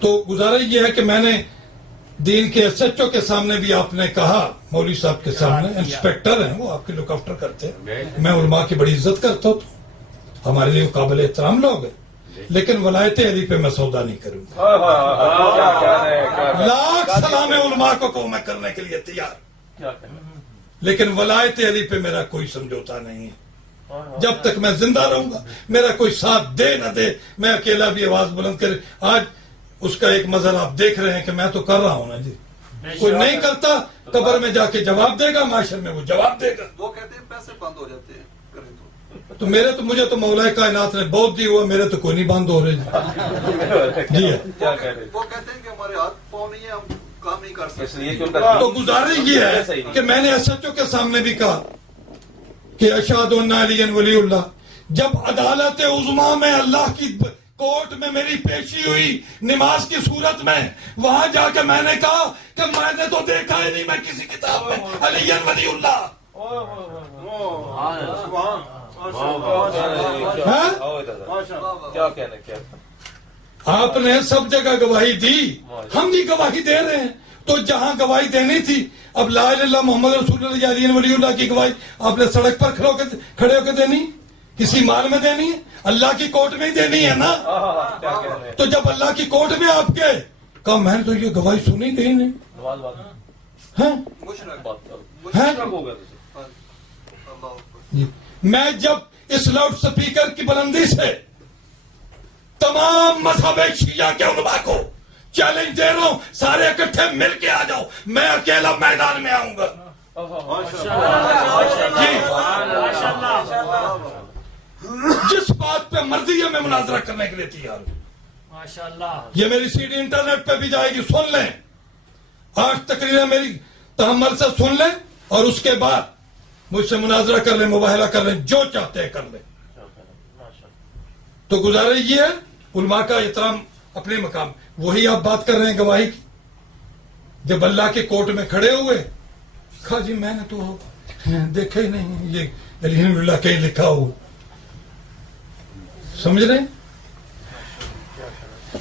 تو گزارش یہ ہے کہ میں نے دین کے ایس ایچ او کے سامنے بھی آپ نے کہا، مولوی صاحب کے سامنے، انسپیکٹر ہیں وہ، آپ کی لک آفٹر کرتے ہیں، میں علماء کی بڑی عزت کرتا ہوں، ہمارے لیے قابل احترام لوگ ہیں، لیکن ولایت علی پہ میں سودا نہیں کروں گا۔ لاکھ سلام علماء کو میں کرنے کے لیے تیار، لیکن ولایت علی پہ میرا کوئی سمجھوتا نہیں ہے۔ جب تک میں زندہ رہوں گا، میرا کوئی ساتھ دے نہ دے، میں اکیلا بھی آواز بلند کرے۔ آج اس کا ایک مظہر آپ دیکھ رہے ہیں کہ میں تو کر رہا ہوں نا جی، کوئی نہیں کرتا قبر میں جا کے جواب دے گا، معاشر میں وہ جواب دے گا۔ وہ کہتے ہیں پیسے بند ہو جاتے ہیں، تو مجھے تو مولا کائنات نے بہت دی ہوا، میرے تو کوئی نہیں بند ہو رہے جی۔ وہ کہتے ہیں کہ ہمارے ہاتھ پاؤں نہیں ہے، ہم کام نہیں کر سکتے۔ تو گزارش یہ ہے کہ میں نے ایس ایچ او کے سامنے بھی کہا کہ اشہد ان علی ولی اللہ، جب عدالت عظمیٰ میں اللہ کی کورٹ میں میری پیشی ہوئی نماز کی صورت میں، وہاں جا کے میں نے کہا کہ میں نے تو دیکھا ہی نہیں میں کسی کتاب میں علی ولی اللہ۔ آپ نے سب جگہ گواہی دی، ہم بھی گواہی دے رہے ہیں، تو جہاں گواہی دینی تھی، اب لا الہ الا اللہ محمد رسول اللہ علی ولی اللہ کی گواہی آپ نے سڑک پر کھڑے ہو کے دینی، کسی مال میں دینی ہے، اللہ کی کورٹ میں ہی دینی ہے نا۔ تو جب اللہ کی کورٹ میں آپ کے کہا میں نے تو یہ گواہی سنی گئی نہیں، میں جب اس لاؤڈ سپیکر کی بلندی سے تمام مذہب شیعہ کے علماء کو چیلنج دے رہا ہوں، سارے اکٹھے مل کے آ جاؤ، میں اکیلا میدان میں آؤں گا۔ جس بات پہ مرضی ہے میں مناظرہ کرنے کے لیے تیار ہوں۔ یہ میری سی ڈی انٹرنیٹ پہ بھی جائے گی، سن لیں، 8 تقریریں میری تحمل سے سن لیں، اور اس کے بعد مجھ سے مناظرہ کر لیں، مباہلہ کر لیں، جو چاہتے ہیں کر لیں۔ تو گزارش یہ ہے، علماء کا احترام اپنے مقام، وہی آپ بات کر رہے ہیں گواہی کی، جب اللہ کے کورٹ میں کھڑے ہوئے، کہا جی میں نے تو دیکھا ہی نہیں یہ الحمدللہ کہیں لکھا ہو، سمجھ رہے ہیں؟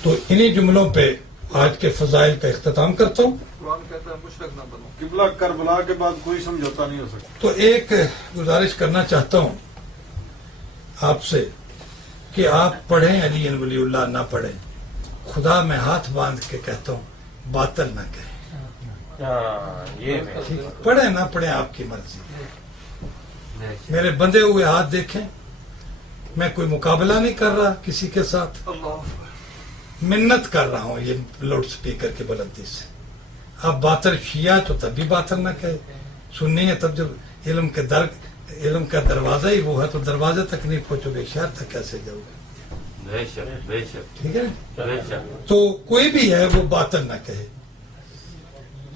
تو انہی جملوں پہ آج کے فضائل کا اختتام کرتا ہوں۔ قرآن کہتا ہے مشرک نہ بنو، قبلہ کربلا کے بعد کوئی سمجھوتا نہیں ہو سکتا۔ تو ایک گزارش کرنا چاہتا ہوں آپ سے کہ آپ پڑھیں علی ولی اللہ، نہ پڑھیں، خدا میں ہاتھ باندھ کے کہتا ہوں باطل نہ کہیں، پڑھیں نہ پڑھیں آپ کی مرضی۔ میرے بندے ہوئے ہاتھ دیکھیں، میں کوئی مقابلہ نہیں کر رہا کسی کے ساتھ، منت کر رہا ہوں یہ لاؤڈ سپیکر کی بلندی سے۔ آپ باطل شیعہ تو تب بھی باطل نہ کہے، سننی ہے تب، جب علم کا دروازہ ہی وہ ہے تو دروازے تک نہیں پہنچو گے، شہر تک کیسے جاؤ گے؟ ٹھیک ہے، تو کوئی بھی ہے وہ باطل نہ کہے۔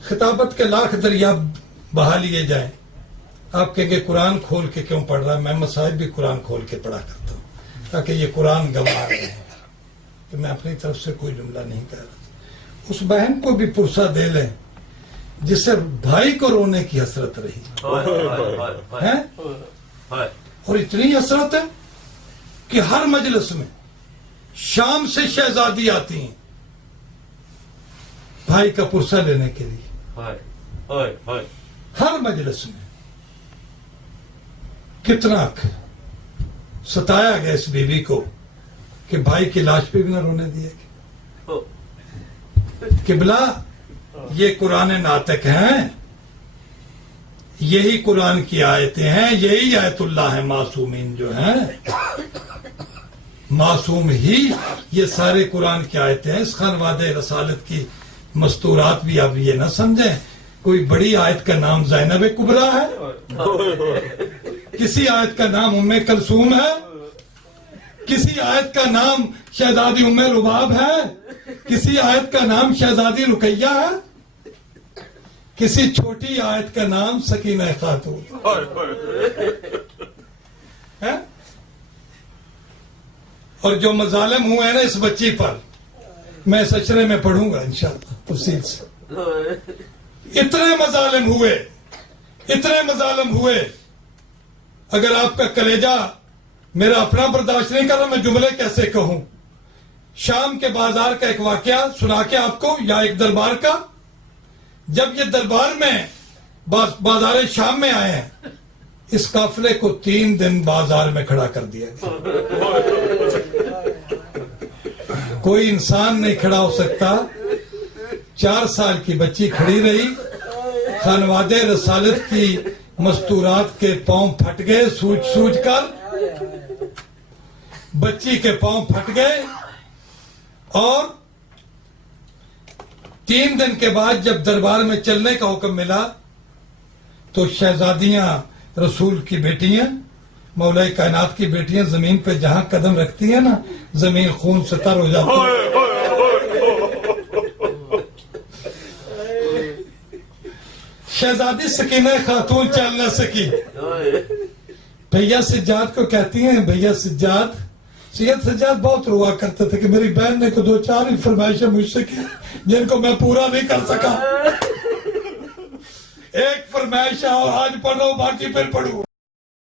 خطابت کے لاکھ دریا بہا لیے جائیں، آپ کہیں گے قرآن کھول کے کیوں پڑھ رہا ہے؟ میں مصائب بھی قرآن کھول کے پڑھا کرتا ہوں، تاکہ یہ قرآن گواہ ہے کہ میں اپنی طرف سے کوئی جملہ نہیں کہہ رہا۔ اس بہن کو بھی پرسہ دے لیں جس سے بھائی کو رونے کی حسرت رہی ہے، اور اتنی حسرت ہے کہ ہر مجلس میں شام سے شہزادی آتی ہیں بھائی کا پرسہ لینے کے لیے، ہر مجلس میں۔ کتنا ستایا گیا اس بیوی کو کہ بھائی کی لاش پہ بھی نہ رونے دیا گیا۔ قبلہ یہ قرآن ناطق ہیں، یہی قرآن کی آیتیں ہیں، یہی آیت اللہ ہے، معصومین جو ہیں معصوم ہی یہ سارے قرآن کی آیتیں ہیں۔ اس خانواد رسالت کی مستورات بھی آپ یہ نہ سمجھیں کوئی بڑی آیت کا نام زینب کبریٰ ہے، کسی آیت کا نام ام کلثوم ہے، کسی آیت کا نام شہزادی ام لباب ہے، کسی آیت کا نام شہزادی رقیہ ہے، کسی چھوٹی آیت کا نام سکینہ خاتون ہے۔ اور جو مظالم ہوئے ہیں نا اس بچی پر، میں اس اشرے میں پڑھوں گا انشاءاللہ تفصیل سے۔ اتنے مظالم ہوئے، اگر آپ کا کلیجہ میرا اپنا برداشت نہیں کر رہا، میں جملے کیسے کہوں؟ شام کے بازار کا ایک واقعہ سنا کے آپ کو، یا ایک دربار کا. جب یہ دربار میں بازار شام میں آئے ہیں، اس قافلے کو 3 دن بازار میں کھڑا کر دیا گیا. کوئی انسان نہیں کھڑا ہو سکتا. 4 سال کی بچی کھڑی رہی. خانوادے رسالت کی مستورات کے پاؤں پھٹ گئے سوج کر. بچی کے پاؤں پھٹ گئے. اور 3 دن کے بعد جب دربار میں چلنے کا حکم ملا تو شہزادیاں رسول کی بیٹیاں، مولا کائنات کی بیٹیاں زمین پہ جہاں قدم رکھتی ہیں نا، زمین خون سے تر ہو جاتی ہے. شہزادی سکینہ خاتون چل نہ سکی. بھیا سجاد کو کہتی ہیں، بھیا سجاد. سید سجاد بہت روا کرتے تھے کہ میری بہن نے 2-4 ہی فرمائشیں مجھ سے کی جن کو میں پورا نہیں کر سکا. ایک فرمائش آج پڑھو باقی پھر پڑھو.